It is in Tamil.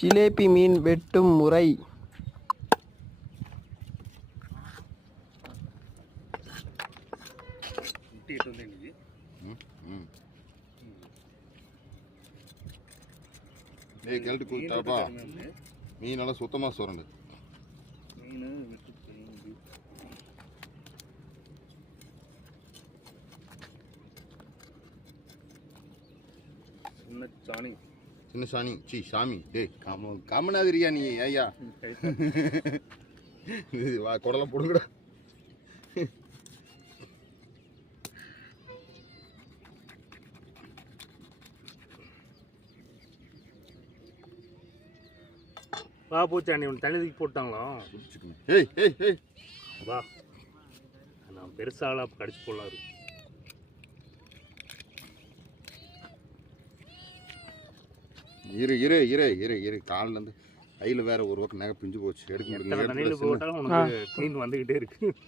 ஜிலேபி மீன் வெட்டும் முறை. கேட்டு கொடுத்தாப்பா மீனெல்லாம் சுத்தமாக சுரண்டு சின்ன சாணி சி சாமி டே காமனாதிரியா நீ ஐயா வா குடலாம் போடுங்கடா. வா பூச்சாண்டி ஒன்று தண்ணி தூக்கி போட்டாங்களா? ஏய் ஏய் ஏய் வா நான் பெருசாக கடிச்சு போடலாம் இருக்கு. இரு இரு இரு இரு இரு காலிலேருந்து கையில் வேற ஒரு பக்கம் நகை பிஞ்சு போச்சு. எடுக்க தண்ணியில் போட்டாலும் உனக்கு மீன் வந்துக்கிட்டே இருக்கு.